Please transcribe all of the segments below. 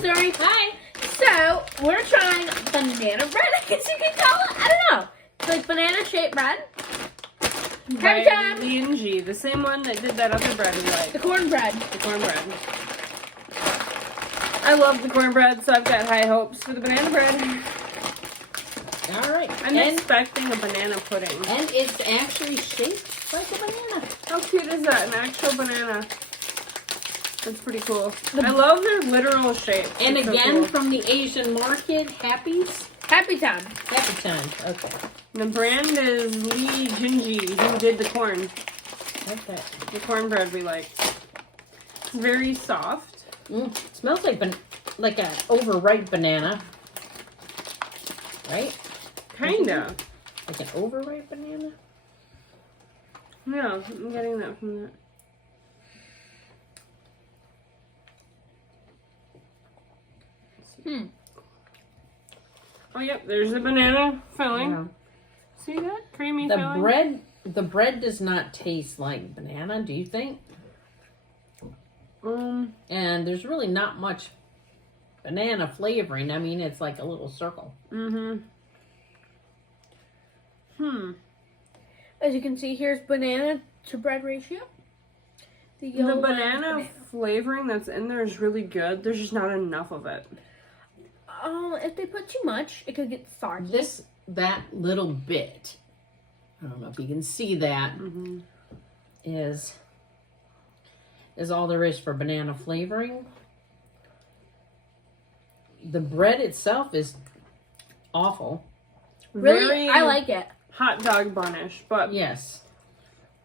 Missouri. Hi. So, we're trying banana bread, I guess you could call it. I don't know. It's like banana-shaped bread. By Happy time. Lejinji, the same one that did that other bread we like. The cornbread. The cornbread. I love the cornbread, so I've got high hopes for the banana bread. All right. I'm expecting a banana pudding. And it's actually shaped like a banana. How cute is that? An actual banana. That's pretty cool. I love their literal shape. And It's so again, cool. from the Asian market, Happy's. Happy time. Happy time. Okay. The brand is Lejinji, who did the corn. Okay. The cornbread we like. It's very soft. It smells like an overripe banana. Right? Kinda. Like an overripe banana? Yeah, I'm getting that from that. Oh, yep, there's the banana filling. Yeah. See that? Creamy filling. The bread does not taste like banana, do you think? And there's really not much banana flavoring. I mean, it's like a little circle. As you can see, here's banana to bread ratio. The banana flavoring that's in there is really good. There's just not enough of it. If they put too much, it could get soggy. That little bit, I don't know if you can see that, is all there is for banana flavoring. The bread itself is awful. Really? Very I like it. hot dog bunish, but Yes.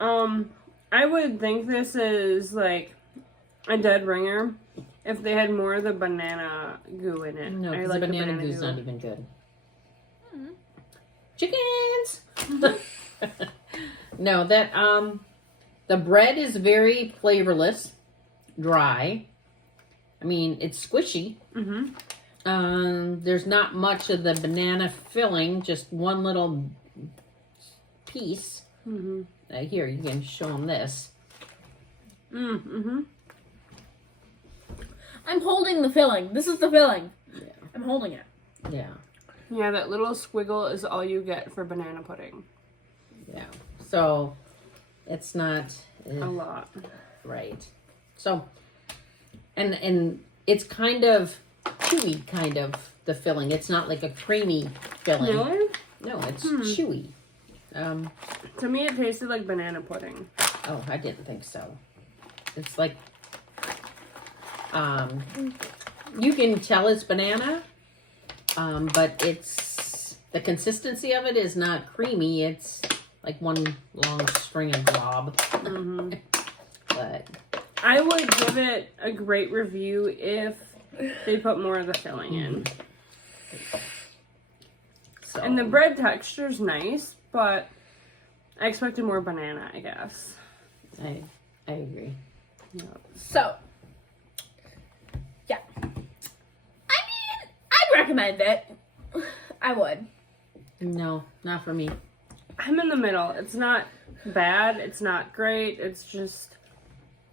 I would think this is like a dead ringer if they had more of the banana goo in it. No, I because like the the banana banana goo's goo. not even good. Chickens! No, the bread is very flavorless, dry. I mean, it's squishy. There's not much of the banana filling, just one little piece. Here, you can show them this. I'm holding the filling. This is the filling. Yeah. I'm holding it. Yeah. Yeah, that little squiggle is all you get for banana pudding. Yeah. So, it's not A lot. right. So, and it's kind of chewy, kind of, the filling. It's not like a creamy filling. Really? No, it's chewy. To me, it tasted like banana pudding. Oh, I didn't think so. It's like, you can tell it's banana, but the consistency of it is not creamy. It's like one long string of glob. But I would give it a great review if they put more of the filling in. so, And the bread texture's nice, but I expected more banana, I guess. I agree. So, yeah. I mean, I'd recommend it. I would. No, not for me. I'm in the middle. It's not bad. It's not great. It's just,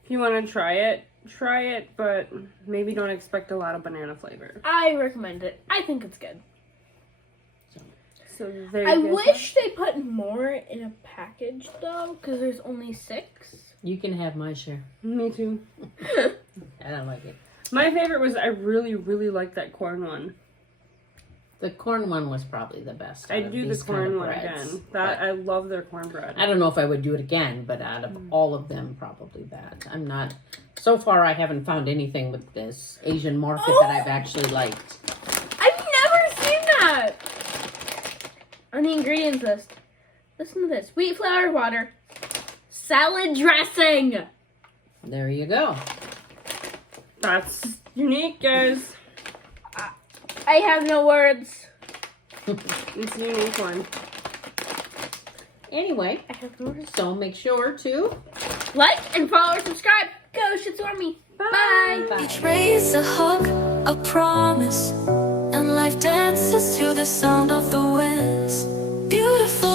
if you want to try it, but maybe don't expect a lot of banana flavor. I recommend it. I think it's good. So there I you go. wish they put more in a package, though, because there's only 6. You can have my share. Me too. I don't like it. My favorite was, I really, really like that corn one. The corn one was probably the best. I'd out of do the these kind of corn one breads. again. But I love their cornbread. I don't know if I would do it again, but out of all of them, probably that. I'm not. So far, I haven't found anything with this Asian market that I've actually liked. I've never seen that! On the ingredients list. Listen to this. Wheat flour, water, salad dressing. There you go. That's unique, guys. I have no words. It's a unique one. Anyway, I have no words. so make sure to Like and follow and subscribe. Go Shitswarmy. Bye. Bye. Each raise a hug, a promise, and life dances to the sound of the winds. Beautiful.